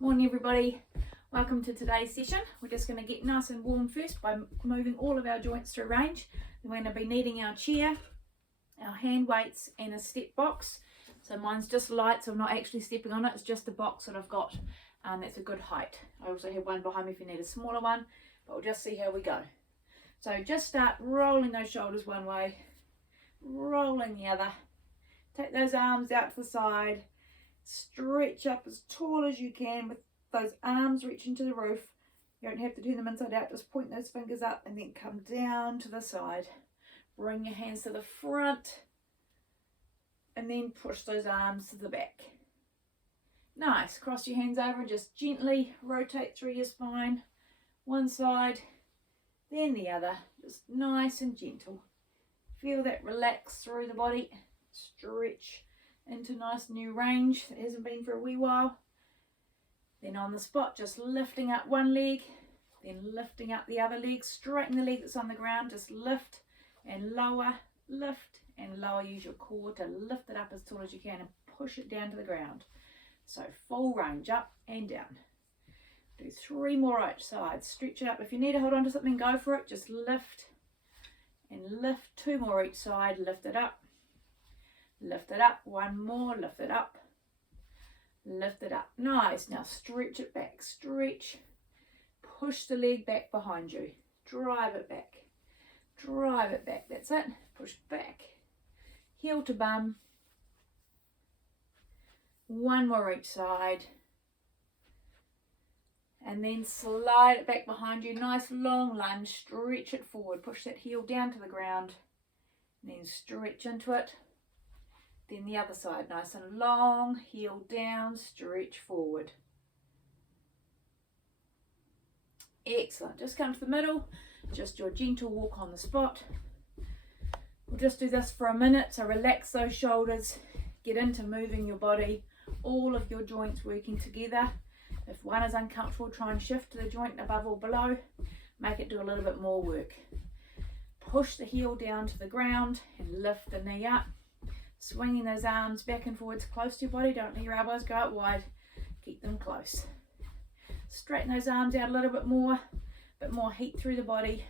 Morning everybody, welcome to today's session. We're just going to get nice and warm first by moving all of our joints through range. Then we're going to be needing our chair, our hand weights and a step box. So mine's just light, so I'm not actually stepping on it, it's just a box that I've got and that's a good height. I also have one behind me if you need a smaller one, but we'll just see how we go. So just start rolling those shoulders one way, rolling the other. Take those arms out to the side. Stretch up as tall as you can with those arms reaching to the roof. You don't have to turn them inside out, just point those fingers up and then come down to the side. Bring your hands to the front and then push those arms to the back. Nice, cross your hands over and just gently rotate through your spine. One side, then the other, just nice and gentle. Feel that relax through the body, stretch into nice new range that hasn't been for a wee while. Then on the spot, just lifting up one leg, then lifting up the other leg, straighten the leg that's on the ground, just lift and lower, lift and lower. Use your core to lift it up as tall as you can and push it down to the ground. So full range, up and down. Do 3 more each side, stretch it up. If you need to hold on to something, go for it. Just lift and lift. 2 more each side, lift it up. Lift it up, 1 more, lift it up, lift it up. Nice, now stretch it back, stretch, push the leg back behind you, drive it back, that's it, push back, heel to bum, 1 more each side, and then slide it back behind you, nice long lunge, stretch it forward, push that heel down to the ground, then stretch into it. Then the other side, nice and long, heel down, stretch forward. Excellent, just come to the middle, just your gentle walk on the spot. We'll just do this for a minute, so relax those shoulders, get into moving your body, all of your joints working together. If one is uncomfortable, try and shift to the joint above or below, make it do a little bit more work. Push the heel down to the ground and lift the knee up. Swinging those arms back and forwards close to your body. Don't let your elbows go out wide. Keep them close. Straighten those arms out a little bit more heat through the body.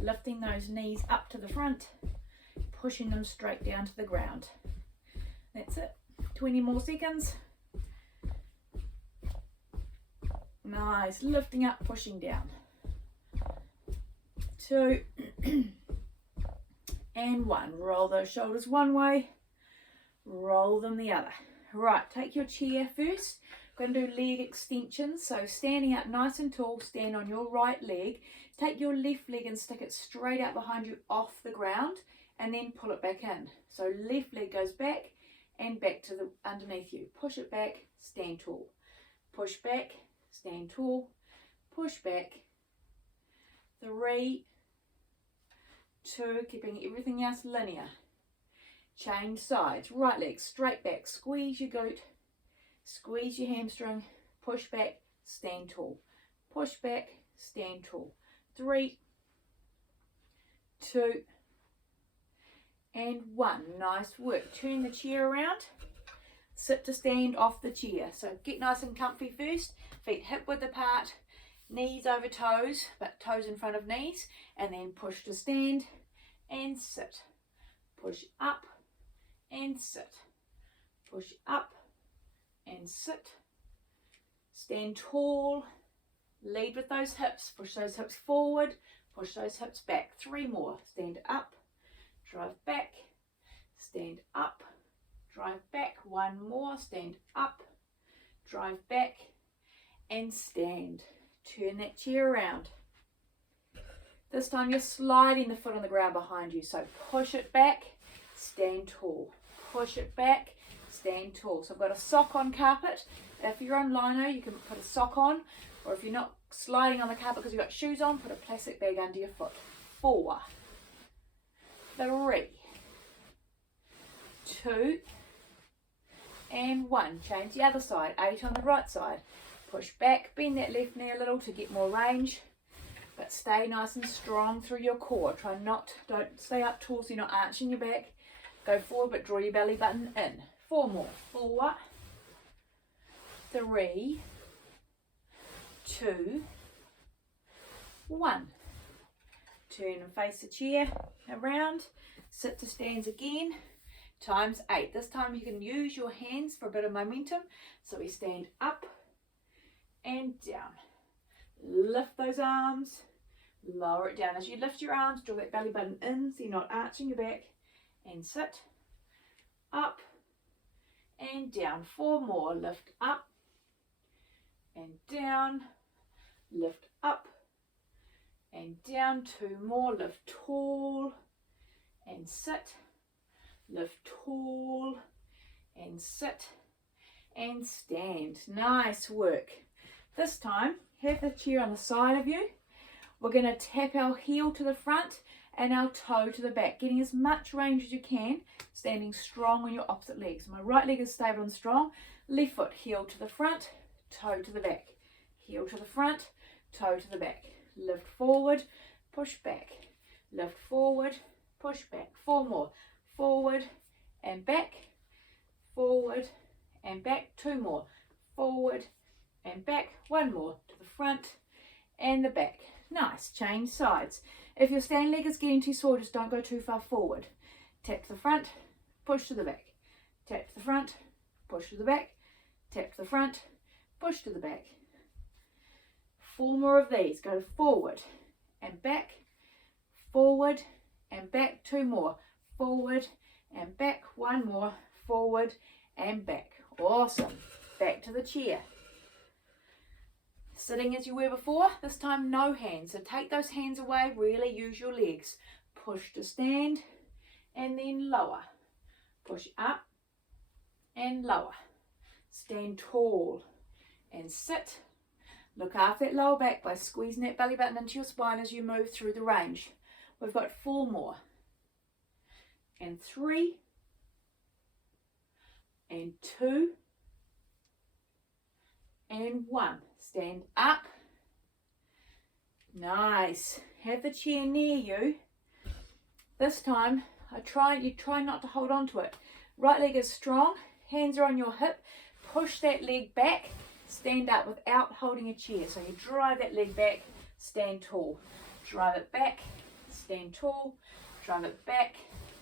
Lifting those knees up to the front. Pushing them straight down to the ground. That's it. 20 more seconds. Nice. Lifting up, pushing down. 2 and 1. Roll those shoulders one way, roll them the other. Right, take your chair first. We're going to do leg extensions. So standing up nice and tall, stand on your right leg. Take your left leg and stick it straight out behind you off the ground and then pull it back in. So left leg goes back and back to the underneath you. Push it back, stand tall. Push back, stand tall. Push back. 3, 2, keeping everything else linear. Change sides. Right leg straight back. Squeeze your glute. Squeeze your hamstring. Push back. Stand tall. Push back. Stand tall. 3, 2, and 1. Nice work. Turn the chair around. Sit to stand off the chair. So get nice and comfy first. Feet hip width apart. Knees over toes, but toes in front of knees, and then push to stand and sit. Push up and sit. Push up and sit. Stand tall. Lead with those hips. Push those hips forward. Push those hips back. 3 more. Stand up. Drive back. Stand up. Drive back. 1 more. Stand up. Drive back. And stand. Turn that chair around. This time you're sliding the foot on the ground behind you. So push it back, stand tall. Push it back, stand tall. So I've got a sock on carpet. If you're on lino, you can put a sock on. Or if you're not sliding on the carpet because you've got shoes on, put a plastic bag under your foot. 4, 3, 2, and 1. Change the other side. 8 on the right side. Push back, bend that left knee a little to get more range, but stay nice and strong through your core. Don't stay up tall so you're not arching your back. Go forward, but draw your belly button in. 4 more. 4, 3, 2, 1. Turn and face the chair around, sit to stands again, times 8. This time you can use your hands for a bit of momentum. So we stand up and down. Lift those arms, lower it down. As you lift your arms, draw that belly button in so you're not arching your back, and sit, up and down. 4 more. Lift up and down, lift up and down. 2 more. Lift tall and sit, lift tall and sit and stand. Nice work. This time have the chair on the side of you. We're going to tap our heel to the front and our toe to the back, getting as much range as you can, standing strong on your opposite leg. So my right leg is stable and strong. Left foot, heel to the front, toe to the back, heel to the front, toe to the back. Lift forward, push back, lift forward, push back. 4 more. Forward and back, forward and back. 2 more. Forward and back. 1 more. To the front and the back. Nice. Change sides. If your standing leg is getting too sore, just don't go too far forward. Tap to the front, push to the back. Tap to the front, push to the back. Tap to the front, push to the back. 4 more of these. Go forward and back, forward and back. 2 more. Forward and back. 1 more. Forward and back. Awesome. Back to the chair. Sitting as you were before, this time no hands. So take those hands away, really use your legs. Push to stand and then lower. Push up and lower. Stand tall and sit. Look after that lower back by squeezing that belly button into your spine as you move through the range. We've got 4 more. And 3 and 2 and 1. Stand up. Nice. Have the chair near you. This time, you try not to hold on to it. Right leg is strong. Hands are on your hip. Push that leg back. Stand up without holding a chair. So you drive that leg back. Stand tall. Drive it back. Stand tall. Drive it back.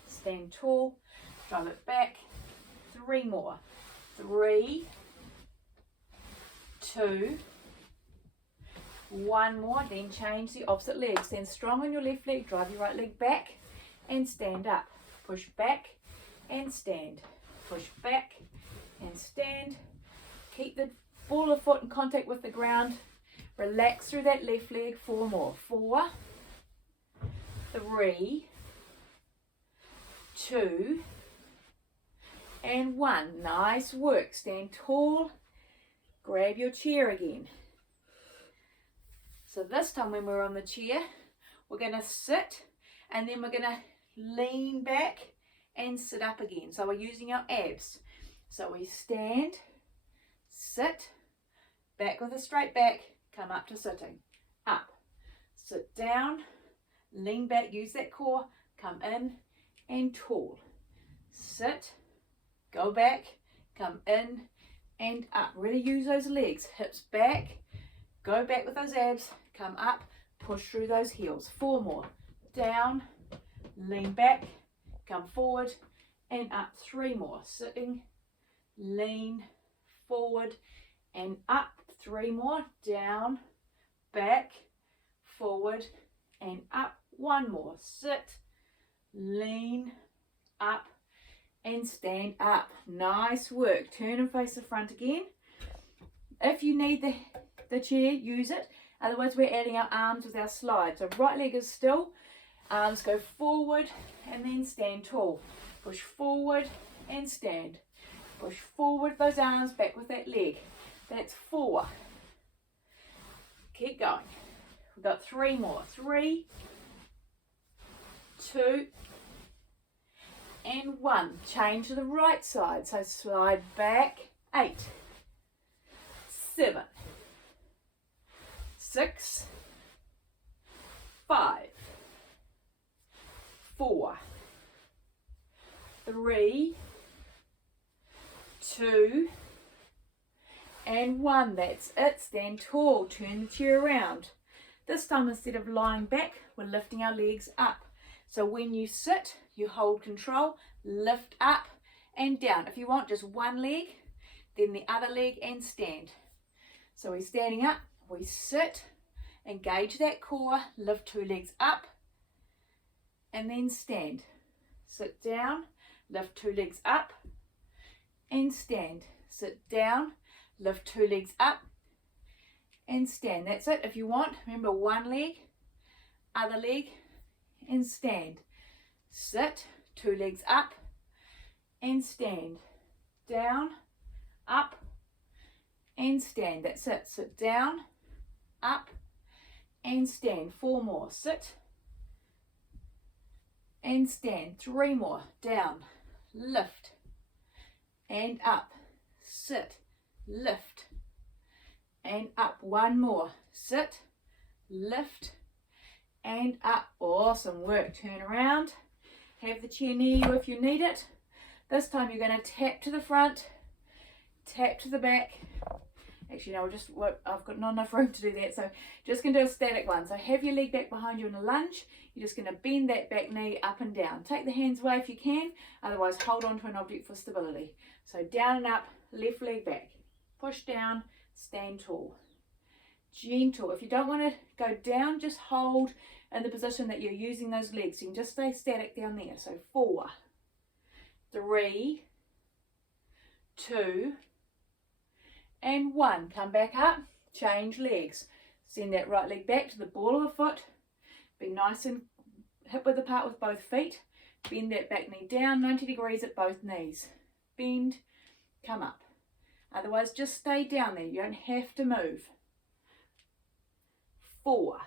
Stand tall. Drive it back. 3 more. 3, 2, 1 more. Then change the opposite leg. Stand strong on your left leg. Drive your right leg back and stand up. Push back and stand. Push back and stand. Keep the ball of the foot in contact with the ground. Relax through that left leg. 4 more. 4, 3, 2 and 1. Nice work. Stand tall. Grab your chair again. So this time when we're on the chair, we're going to sit and then we're going to lean back and sit up again. So we're using our abs. So we stand, sit, back with a straight back, come up to sitting, up, sit down, lean back, use that core, come in and tall, sit, go back, come in and up. Really use those legs, hips back, go back with those abs, come up, push through those heels. 4 more. Down, lean back, come forward and up. 3 more. Sitting, lean, forward and up. 3 more. Down, back, forward and up. 1 more. Sit, lean, up and stand up. Nice work. Turn and face the front again. If you need the chair, use it. Otherwise we're adding our arms with our slide. So right leg is still. Arms go forward and then stand tall. Push forward and stand. Push forward those arms, back with that leg. That's 4. Keep going. We've got 3 more. 3, 2 and 1. Change to the right side. So slide back. 8, 7, 6, 5, 4, 3, 2 and 1. That's it. Stand tall. Turn the chair around. This time, instead of lying back, we're lifting our legs up. So when you sit, you hold control, lift up and down. If you want just one leg, then the other leg, and stand. So we're standing up, we sit, engage that core, lift 2 legs up, and then stand. Sit down, lift 2 legs up, and stand. Sit down, lift 2 legs up, and stand. That's it. If you want, remember, one leg, other leg, and stand. Sit, 2 legs up, and stand. Down, up, and stand. That's it. Sit down, up, and stand. 4 more. Sit and stand. 3 more. Down, lift, and up. Sit, lift, and up. 1 more. Sit, lift, and up. Awesome work. Turn around. Have the chair near you if you need it. This time you're going to tap to the front, tap to the back. Actually, no, I've got not enough room to do that, so just going to do a static one. So have your leg back behind you in a lunge. You're just going to bend that back knee up and down. Take the hands away if you can, otherwise hold on to an object for stability. So down and up, left leg back. Push down, stand tall. Gentle. If you don't want to go down, just hold in the position that you're using those legs. You can just stay static down there. So 4, 3, 2, and 1. Come back up, change legs. Send that right leg back to the ball of the foot. Be nice and hip width apart with both feet. Bend that back knee down 90 degrees at both knees. Bend, come up. Otherwise, just stay down there. You don't have to move. 4,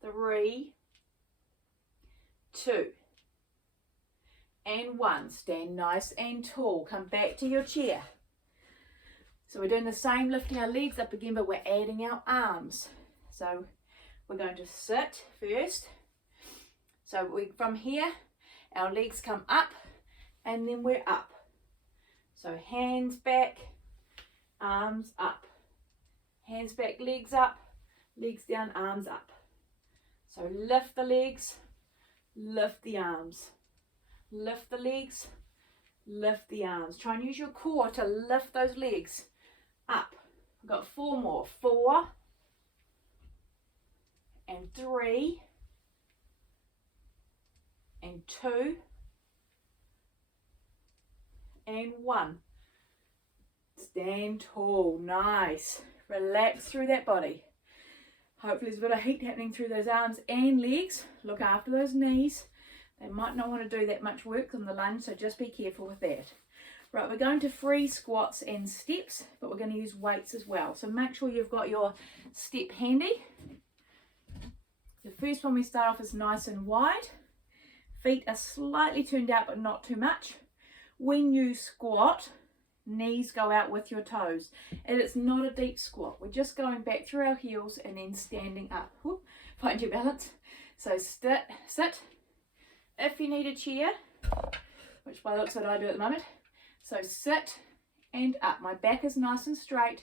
3, 2, and 1. Stand nice and tall. Come back to your chair. So we're doing the same, lifting our legs up again, but we're adding our arms. So we're going to sit first. So from here, our legs come up, and then we're up. So hands back, arms up. Hands back, legs up, legs down, arms up. So lift the legs, lift the arms. Lift the legs, lift the arms. Try and use your core to lift those legs up. We've got 4 more. 4 and 3 and 2 and 1. Stand tall. Nice. Relax through that body. Hopefully there's a bit of heat happening through those arms and legs. Look after those knees. They might not want to do that much work on the lunge, so just be careful with that. Right, we're going to free squats and steps, but we're going to use weights as well. So make sure you've got your step handy. The first one we start off is nice and wide. Feet are slightly turned out, but not too much. When you squat, knees go out with your toes. And it's not a deep squat. We're just going back through our heels and then standing up. Whoop, find your balance. So sit. If you need a chair, which by the looks of it I do at the moment, so sit and up. My back is nice and straight.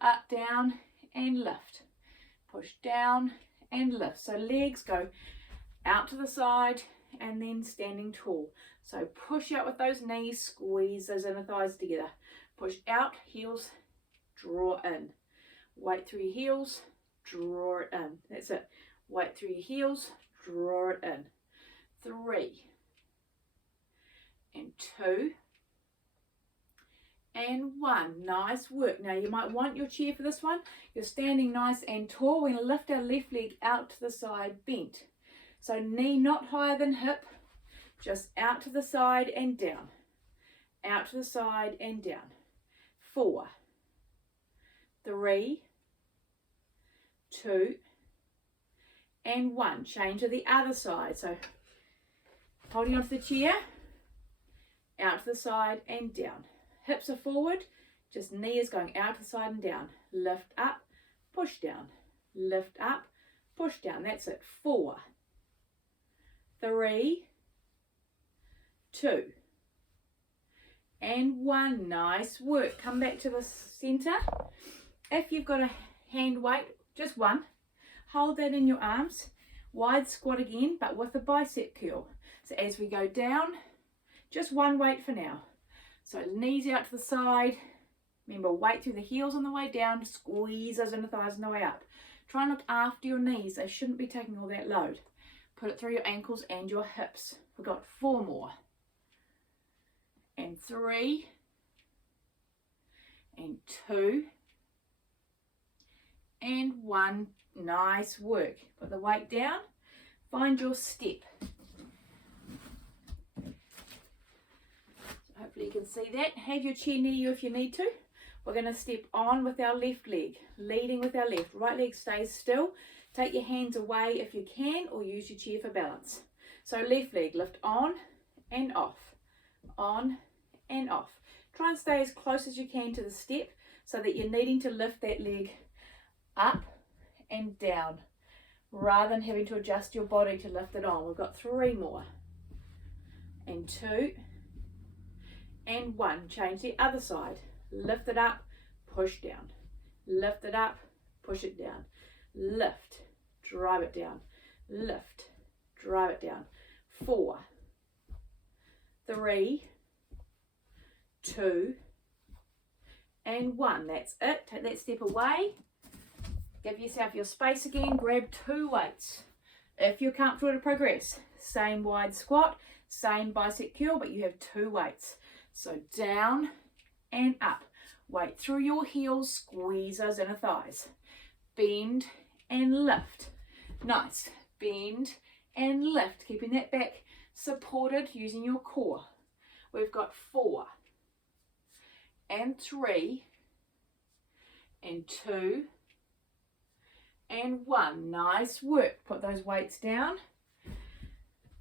Up, down, and lift. Push down and lift. So legs go out to the side and then standing tall. So push out with those knees, squeeze those inner thighs together. Push out, heels, draw in. Weight through your heels, draw it in. That's it. Weight through your heels, draw it in. 3 and 2 and 1. Nice work. Now you might want your chair for this one. You're standing nice and tall. We're going to lift our left leg out to the side, bent. So knee not higher than hip, just out to the side and down. Out to the side and down. 4, 3, 2, and 1. Change to the other side. So holding onto the chair, out to the side and down. Hips are forward, just knee is going out to the side and down. Lift up, push down. Lift up, push down. That's it. 4, 3, 2, and 1. Nice work. Come back to the center. If you've got a hand weight, just one, hold that in your arms. Wide squat again, but with a bicep curl. So as we go down, just one weight for now. So knees out to the side. Remember, weight through the heels on the way down, squeeze those inner thighs on the way up. Try and look after your knees. They shouldn't be taking all that load. Put it through your ankles and your hips. We've got 4 more. And 3. And 2. And 1. Nice work. Put the weight down. Find your step. So hopefully you can see that. Have your chair near you if you need to. We're going to step on with our left leg, leading with our left. Right leg stays still. Take your hands away if you can, or use your chair for balance. So left leg, lift on and off, on and off. Try and stay as close as you can to the step so that you're needing to lift that leg up and down rather than having to adjust your body to lift it on. We've got 3 more. And 2 and 1. Change the other side. Lift it up, push down. Lift it up, push it down. Lift, drive it down. Lift, drive it down. 4, 3, 2, and 1. That's it. Take that step away. Give yourself your space again. Grab 2 weights. If you're comfortable to progress, same wide squat, same bicep curl, but you have 2 weights. So down and up. Weight through your heels, squeeze those inner thighs. Bend and lift. Nice. Bend and lift. Keeping that back supported using your core. We've got 4 and 3 and 2 and 1. Nice work. Put those weights down.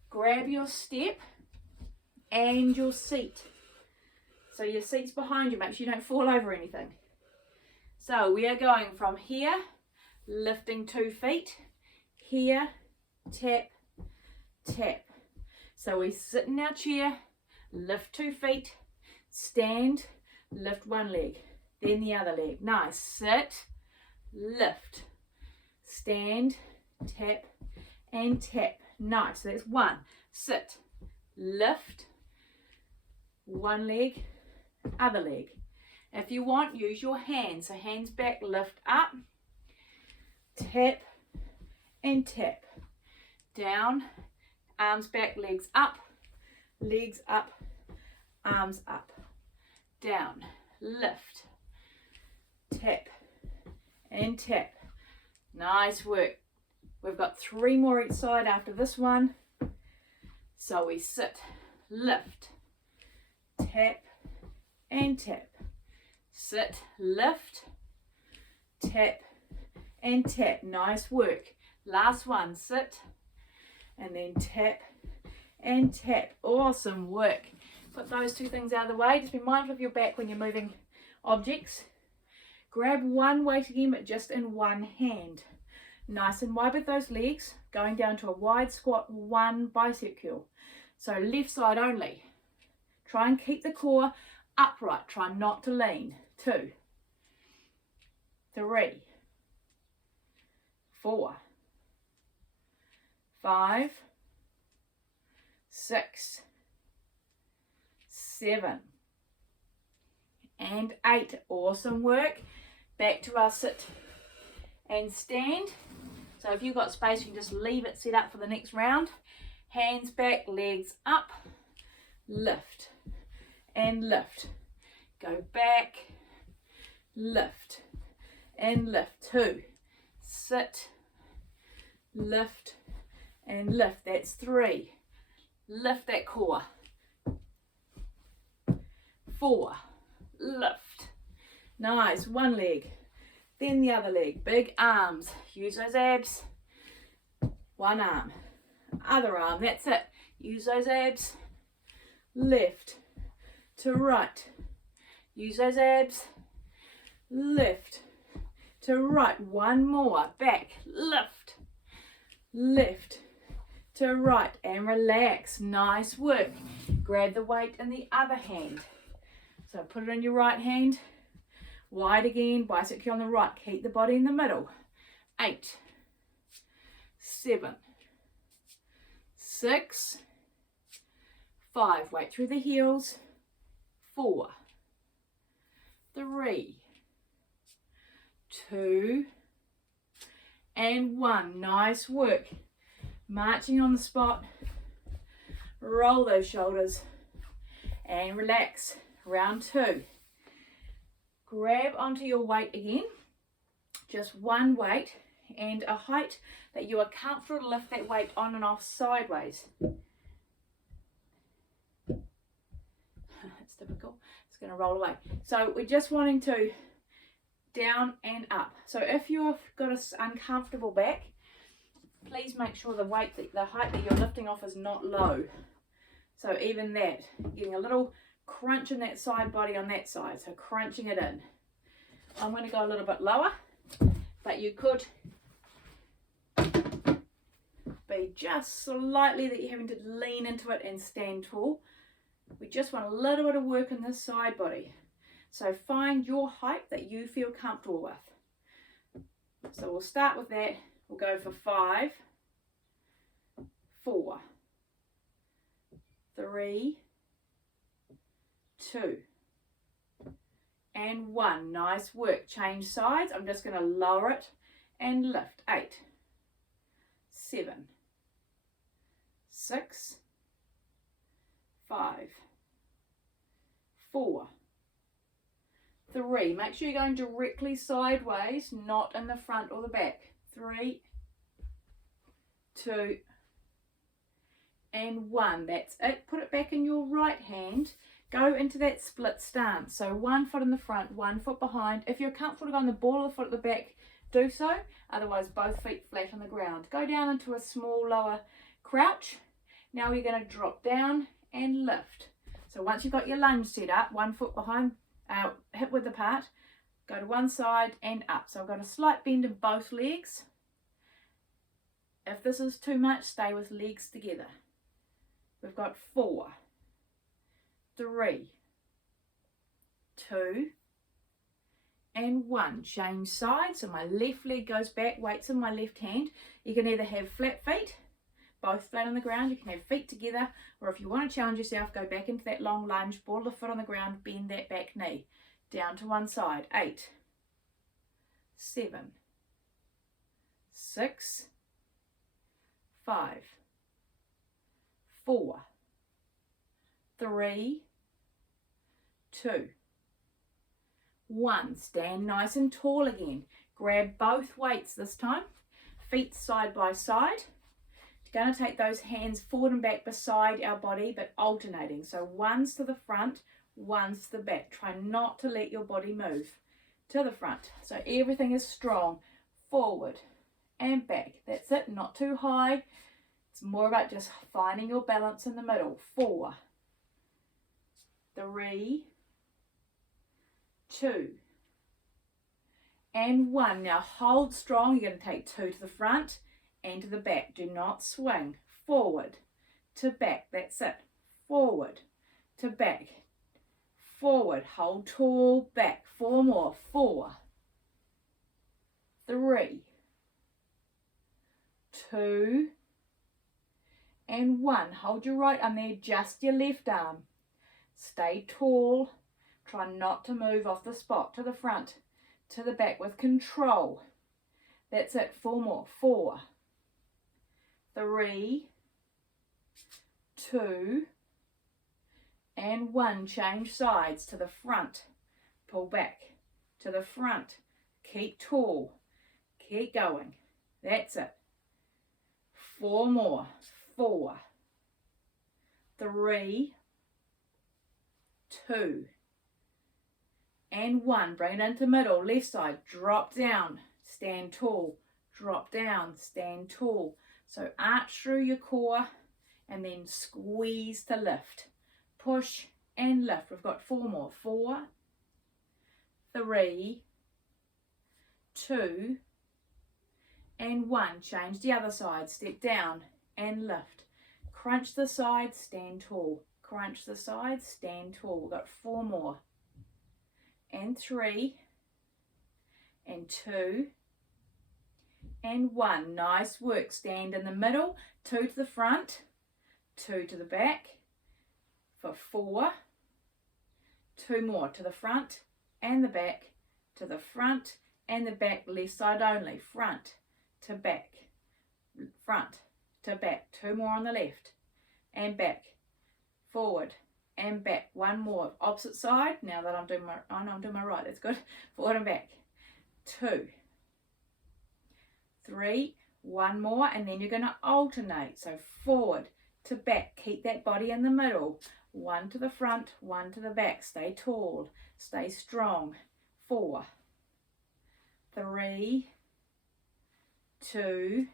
Grab your step and your seat. So your seat's behind you, make sure you don't fall over anything. So we are going from here, lifting 2 feet, here, tap, tap. So we sit in our chair, lift 2 feet, stand, lift 1 leg, then the other leg. Nice. Sit, lift, stand, tap, and tap. Nice. So that's 1. Sit, lift, 1 leg, other leg. If you want, use your hands. So hands back, lift up, tap and tap. Down, arms back, legs up, arms up. Down, lift, tap and tap. Nice work. We've got 3 more each side after this one. So we sit, lift, tap and tap. Sit, lift, tap and tap. Nice work. Last one. Sit and then tap and tap. Awesome work. Put those 2 things out of the way. Just be mindful of your back when you're moving objects. Grab 1 weight again, but just in 1 hand. Nice and wide with those legs. Going down to a wide squat, 1 bicep curl. So left side only. Try and keep the core upright. Try not to lean. 2, 3, 4, 5, 6, 7, and 8. Awesome work. Back to our sit and stand. So if you've got space, you can just leave it set up for the next round. Hands back, legs up, lift and lift. Go back, lift and lift. 2, sit, lift and lift. That's 3. Lift that core. 4, lift. Nice. 1 leg, then the other leg. Big arms. Use those abs. 1 arm, other arm. That's it. Use those abs. Left to right. Use those abs. Left to right. 1 more. Back. Lift. Left to right. And relax. Nice work. Grab the weight in the other hand. So put it in your right hand, wide again, bicep curl on the right, keep the body in the middle. 8, 7, 6, 5, weight through the heels, 4, 3, 2, and 1. Nice work. Marching on the spot. Roll those shoulders and relax. Round 2. Grab onto your weight again. Just one weight and a height that you are comfortable to lift that weight on and off sideways. It's difficult. It's going to roll away. So we're just wanting to down and up. So if you've got an uncomfortable back, please make sure the weight, the height that you're lifting off is not low. So even that, getting a little crunch in that side body on that side. So crunching it in. I'm going to go a little bit lower, but you could be just slightly that you're having to lean into it and stand tall. We just want a little bit of work in this side body. So find your height that you feel comfortable with. So we'll start with that. We'll go for 5, 4, 3, 2, and 1. Nice work. Change sides. I'm just going to lower it and lift. 8, 7, 6, 5, 4, 3. Make sure you're going directly sideways, not in the front or the back. 3, 2, and 1. That's it. Put it back in your right hand. Go into that split stance. So 1 foot in the front, 1 foot behind. If you're comfortable to go on the ball of the foot at the back, do so. Otherwise, both feet flat on the ground. Go down into a small lower crouch. Now you're going to drop down and lift. So once you've got your lunge set up, 1 foot behind, hip width apart, go to one side and up. So I've got a slight bend in both legs. If this is too much, stay with legs together. We've got 4, 3, 2, and 1. Change sides. So my left leg goes back, weights in my left hand. You can either have flat feet, both flat on the ground. You can have feet together, or if you want to challenge yourself, go back into that long lunge, ball the foot on the ground, bend that back knee. Down to one side. 8, 7, 6, 5, 4, 3, 2, 1. Stand nice and tall again. Grab both weights this time. Feet side by side. You're going to take those hands forward and back beside our body, but alternating. So one's to the front, one's to the back. Try not to let your body move to the front. So everything is strong. Forward and back. That's it. Not too high. It's more about just finding your balance in the middle. 4, 3, 2, and 1. Now hold strong. You're going to take 2 to the front and to the back. Do not swing. Forward to back. That's it. Forward to back. Forward. Hold tall. Back. 4 more. 4, 3, 2, and 1. Hold your right arm there. Just your left arm. Stay tall. Try not to move off the spot. To the front, to the back with control. That's it. 4 more. 4, 3, 2, and 1. Change sides. To the front. Pull back. To the front. Keep tall. Keep going. That's it. 4 more. 4, 3, 2, and 1. Bring it into middle. Left side. Drop down. Stand tall. Drop down. Stand tall. So arch through your core and then squeeze to lift. Push and lift. We've got 4 more. 4, 3, 2, and 1. Change the other side. Step down and lift. Crunch the side, stand tall. Crunch the side, stand tall. We've got 4 more. and 3 and 2 and 1. Nice work. Stand in the middle, 2 to the front, 2 to the back for 4, 2 more to the front and the back, to the front and the back, left side only, front to back, front to back, 2 more on the left and back, forward and back, 1 more, opposite side. Now that I'm doing my, oh no, I'm doing my right, that's good, forward and back, 2, 3, 1 more, and then you're going to alternate, so forward to back, keep that body in the middle, 1 to the front, 1 to the back, stay tall, stay strong, 4, 3, 2,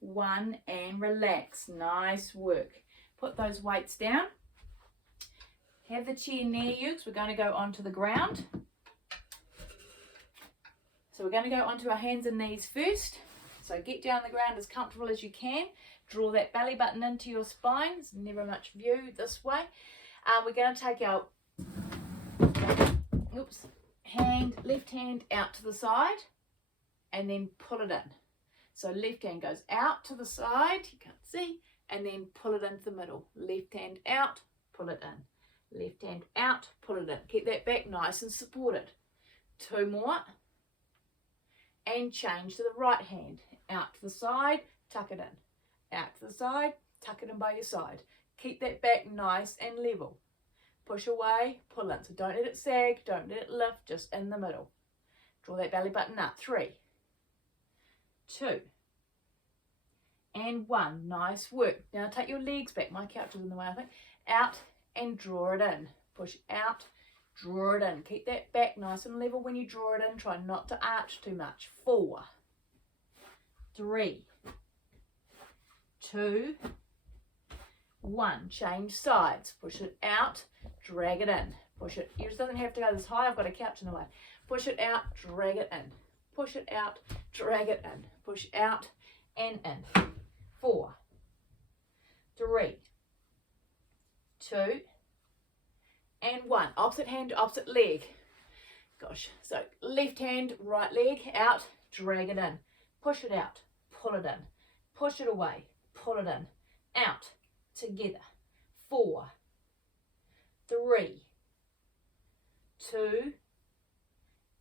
1, and relax. Nice work. Put those weights down. Have the chair near you because we're going to go onto the ground. So we're going to go onto our hands and knees first. So get down on the ground as comfortable as you can. Draw that belly button into your spine. There's never much view this way. We're going to take our left hand out to the side and then pull it in. So left hand goes out to the side, you can't see, and then pull it into the middle. Left hand out, pull it in. Left hand out, pull it in. Keep that back nice and supported. 2 more. And change to the right hand. Out to the side, tuck it in. Out to the side, tuck it in by your side. Keep that back nice and level. Push away, pull in. So don't let it sag, don't let it lift, just in the middle. Draw that belly button up. 3, 2, and 1. Nice work. Now take your legs back. My couch is in the way, I think. Out and draw it in. Push out, draw it in. Keep that back nice and level when you draw it in. Try not to arch too much. 4, 3, 2, 1. Change sides. Push it out, drag it in. Push it. Yours doesn't have to go this high. I've got a couch in the way. Push it out, drag it in. Push it out, drag it in. Push out and in. 4, 3, 2, and 1. Opposite hand to opposite leg. Gosh. So left hand, right leg out, drag it in. Push it out, pull it in. Push it away, pull it in. Out, together. 4, 3, 2,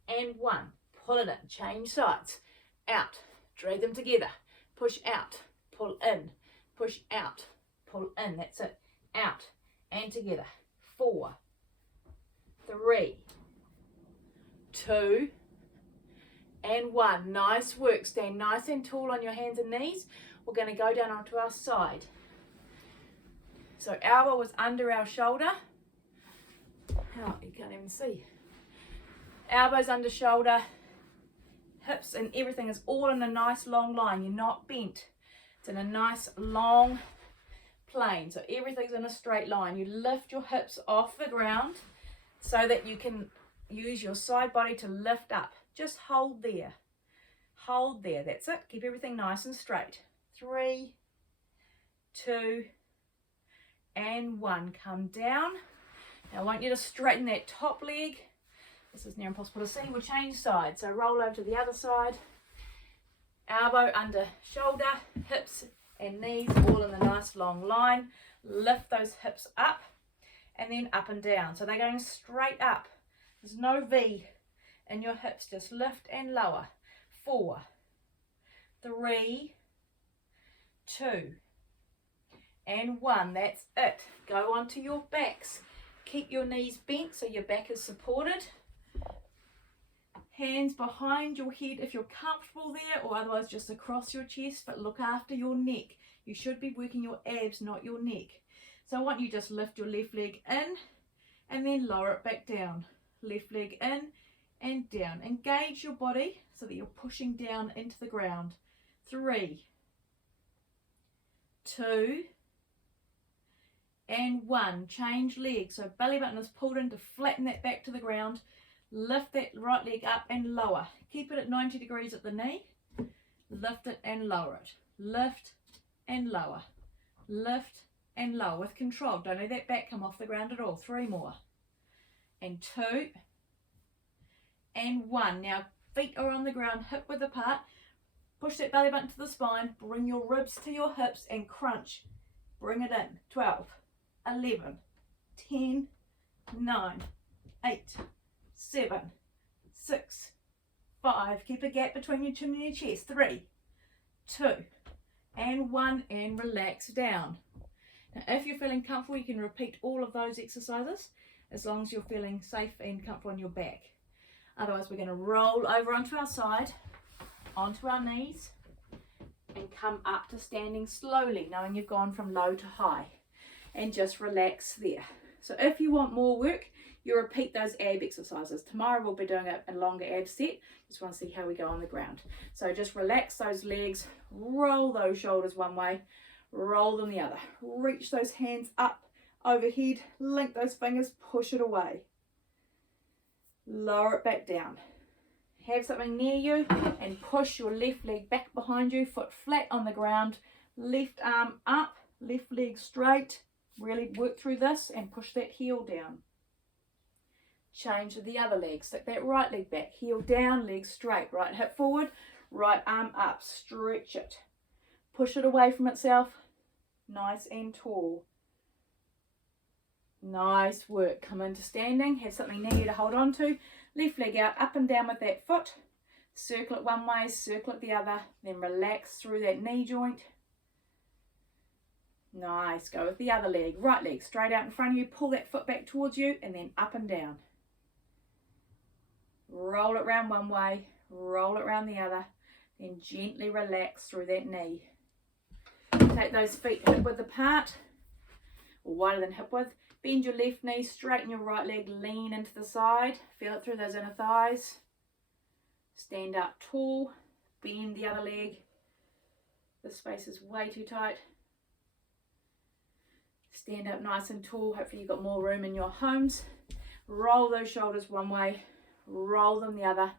and 1. Pull it in. Change sides. Out. Drag them together. Push out. Pull in. Push out. Pull in. That's it. Out and together. 4, 3, 2, and 1. Nice work. Stand nice and tall on your hands and knees. We're going to go down onto our side. So elbow was under our shoulder. Oh, you can't even see. Elbows under shoulder, hips and everything is all in a nice long line. You're not bent. It's in a nice long plane. So everything's in a straight line. You lift your hips off the ground so that you can use your side body to lift up. Just hold there. Hold there. That's it. Keep everything nice and straight. 3, 2, and 1. Come down. Now I want you to straighten that top leg. This is near impossible to see. We'll change sides. So roll over to the other side. Elbow under shoulder, hips and knees all in a nice long line. Lift those hips up and then up and down. So they're going straight up. There's no V in your hips. Just lift and lower. 4, 3, 2, and 1. That's it. Go onto your backs. Keep your knees bent so your back is supported. Hands behind your head if you're comfortable there, or otherwise just across your chest, but look after your neck. You should be working your abs, not your neck. So I want you to just lift your left leg in and then lower it back down. Left leg in and down. Engage your body so that you're pushing down into the ground. 3, 2, and 1. Change legs. So belly button is pulled in to flatten that back to the ground. Lift that right leg up and lower. Keep it at 90 degrees at the knee. Lift it and lower it. Lift and lower. Lift and lower with control. Don't let that back come off the ground at all. 3 more. And 2, and 1. Now feet are on the ground, hip width apart. Push that belly button to the spine, bring your ribs to your hips and crunch. Bring it in. 12, 11, 10, 9, 8, 7, 6, 5. Keep a gap between your chin and your chest. 3, 2, and 1, and relax down. Now if you're feeling comfortable, you can repeat all of those exercises as long as you're feeling safe and comfortable on your back. Otherwise, we're going to roll over onto our side, onto our knees, and come up to standing slowly, knowing you've gone from low to high, and just relax there. So if you want more work, you repeat those ab exercises. Tomorrow we'll be doing a longer ab set. Just want to see how we go on the ground. So just relax those legs, roll those shoulders one way, roll them the other. Reach those hands up overhead, link those fingers, push it away. Lower it back down. Have something near you and push your left leg back behind you, foot flat on the ground, left arm up, left leg straight. Really work through this and push that heel down. Change to the other leg. Stick that right leg back, heel down, leg straight. Right hip forward, right arm up. Stretch it. Push it away from itself. Nice and tall. Nice work. Come into standing. Have something near you to hold on to. Left leg out, up and down with that foot. Circle it one way, circle it the other. Then relax through that knee joint. Nice. Go with the other leg. Right leg straight out in front of you. Pull that foot back towards you and then up and down. Roll it round one way. Roll it round the other. Then gently relax through that knee. Take those feet hip width apart, or wider than hip width. Bend your left knee, straighten your right leg, lean into the side. Feel it through those inner thighs. Stand up tall. Bend the other leg. This space is way too tight. Stand up nice and tall. Hopefully you've got more room in your homes. Roll those shoulders one way. Roll them the other.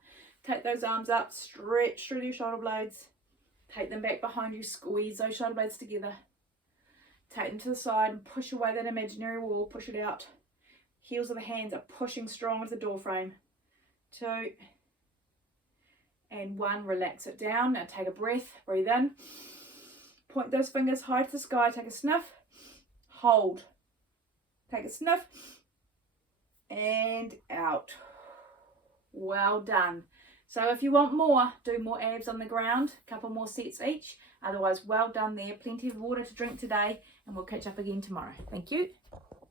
Take those arms up. Stretch through your shoulder blades. Take them back behind you. Squeeze those shoulder blades together. Take them to the side and push away that imaginary wall. Push it out. Heels of the hands are pushing strong with the door frame. 2 and 1. Relax it down. Now take a breath. Breathe in. Point those fingers high to the sky. Take a sniff. Hold. Take a sniff. And out. Well done. So if you want more, do more abs on the ground, a couple more sets each. Otherwise, well done there. Plenty of water to drink today, and we'll catch up again tomorrow. Thank you.